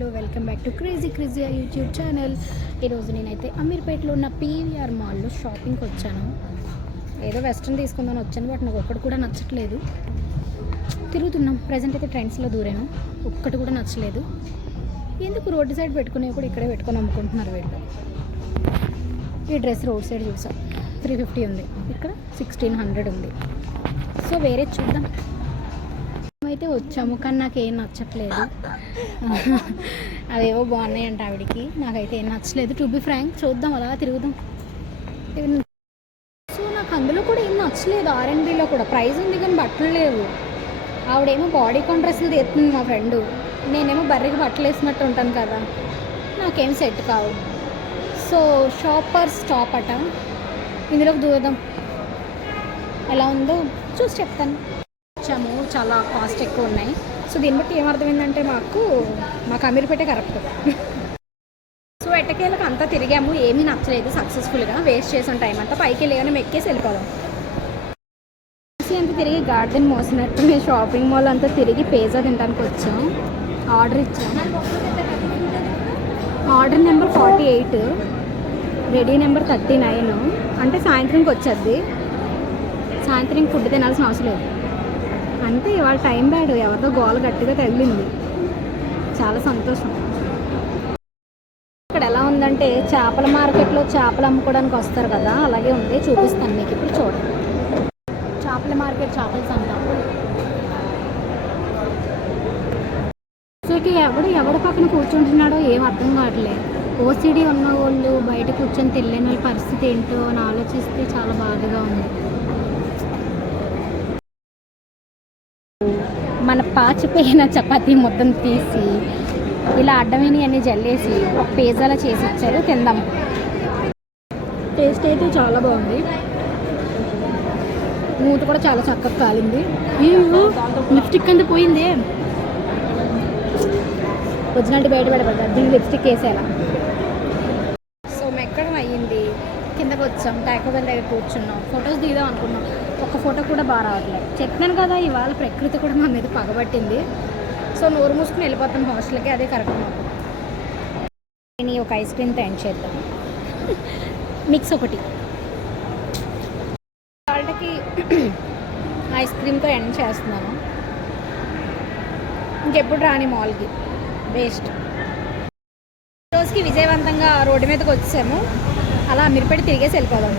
Hello welcome back to crazy YouTube channel. ఈరోజు నేనైతే అమీర్పేటలో ఉన్న పీవీఆర్ మాల్లో షాపింగ్కి వచ్చాను. ఏదో వెస్ట్రన్ తీసుకుందామని వచ్చాను, బట్ నాకు ఒక్కటి కూడా నచ్చట్లేదు. తిరుగుతున్నాం, ప్రజెంట్ అయితే ట్రెండ్స్లో దూరాను, ఒక్కటి కూడా నచ్చలేదు. ఎందుకు రోడ్డు సైడ్ పెట్టుకునే కూడా ఇక్కడే పెట్టుకొని అమ్ముకుంటున్నారు వీళ్ళు. ఈ డ్రెస్ రోడ్ సైడ్ చూసాం, 350 ఉంది, ఇక్కడ 1600 ఉంది. సో వేరే చూద్దాం. అయితే వచ్చాము, కానీ నాకేం నచ్చట్లేదు. అవేవో బాగున్నాయంట ఆవిడికి, నాకైతే ఏం నచ్చలేదు. టు బి ఫ్రాంక్, చూద్దాం, అలా తిరుగుదాం. సో నాకు అందులో కూడా ఏం నచ్చలేదు. R&Bలో కూడా ప్రైస్ ఉంది కానీ బట్టలు లేవు. ఆవిడేమో బాడీ కాన్ డ్రెస్సులు తీస్తుంది మా ఫ్రెండు, నేనేమో బర్రెకి బట్టలు వేసినట్టు ఉంటాను కదా, నాకేం సెట్ కావు. సో షాపర్ స్టాప్ అట, ఇందులోకి దూరదాం. ఎలా ఉందో చూసి చెప్తాను. వచ్చాము, చాలా కాస్ట్ ఎక్కువ ఉన్నాయి. సో దీన్ని బట్టి ఏమర్థమైందంటే మాకు అమీర్పేటే కరెక్ట్. సో ఎట్టకేళ్ళకి అంతా తిరిగాము, ఏమీ నచ్చలేదు. సక్సెస్ఫుల్గా వేస్ట్ చేసాం టైం అంతా. పైకి వెళ్ళగానే మెక్కేసి వెళ్ళిపోదాం. అంతా తిరిగి గార్డెన్ మోసినట్టు మేము షాపింగ్ మాల్ అంతా తిరిగి పిజ్జా తినడానికి వచ్చాం. ఆర్డర్ ఇచ్చాము. Order number 48, ready number 39. అంటే సాయంత్రంకి వచ్చేది. సాయంత్రం ఫుడ్ తినాల్సిన అవసరం లేదు. అంటే ఇవాళ టైం బ్యాడ్, ఎవరితో గోల గట్టిగా తగిలింది. చాలా సంతోషం. ఇక్కడ ఎలా ఉందంటే చేపల మార్కెట్లో చేపలు అమ్ముకోవడానికి వస్తారు కదా, అలాగే ఉంది. చూపిస్తాను మీకు ఇప్పుడు, చూడండి. చేపల మార్కెట్, చేపల సంత. అసలుకి ఎవడి పక్కన కూర్చుంటున్నాడో ఏం అర్థం కావట్లేదు. ఓసిడి ఉన్న వాళ్ళు బయట కూర్చొని తెలియని వాళ్ళ పరిస్థితి ఏంటో అని ఆలోచిస్తే చాలా బాధగా ఉంది. మన పాచిపోయిన చపాతీ ముద్దను తీసి ఇలా అడ్డమైన అన్ని జల్లేసి ఒక పిజ్జాలా చేసి ఇచ్చారు, తిందాం. టేస్ట్ అయితే చాలా బాగుంది. మూత కూడా చాలా చక్కగా కాలింది. లిప్స్టిక్ అంతా పోయింది, ఒరిజినాలిటీ బయట పడబడ్డారు. దీనికి లిప్స్టిక్ వేసేలా. సో మెక్కడం అయ్యింది, కిందకు వచ్చాం. టాకో బెల్ దగ్గర కూర్చున్నాం, ఫొటోస్ దిగుదాం అనుకున్నాం. ఒక ఫోటో కూడా బాగా రావట్లేదు. చెప్పాను కదా, ఇవాళ ప్రకృతి కూడా మన మీద పగబట్టింది. సో నోరు మూసుకుని వెళ్ళిపోతాం హాస్టల్కి, అదే కరెక్ట్ మాకు. నేను ఒక ఐస్ క్రీమ్తో ఎండ్ చేద్దాం. మిక్స్ ఒకటి వాళ్ళకి ఐస్ క్రీమ్తో ఎండ్ చేస్తున్నాను. ఇంకెప్పుడు రాని మాల్కి, వేస్ట్. రోజుకి విజయవంతంగా రోడ్డు మీదకి వచ్చాము. అలా అమీర్పేట తిరిగేసి వెళ్ళిపోదాం.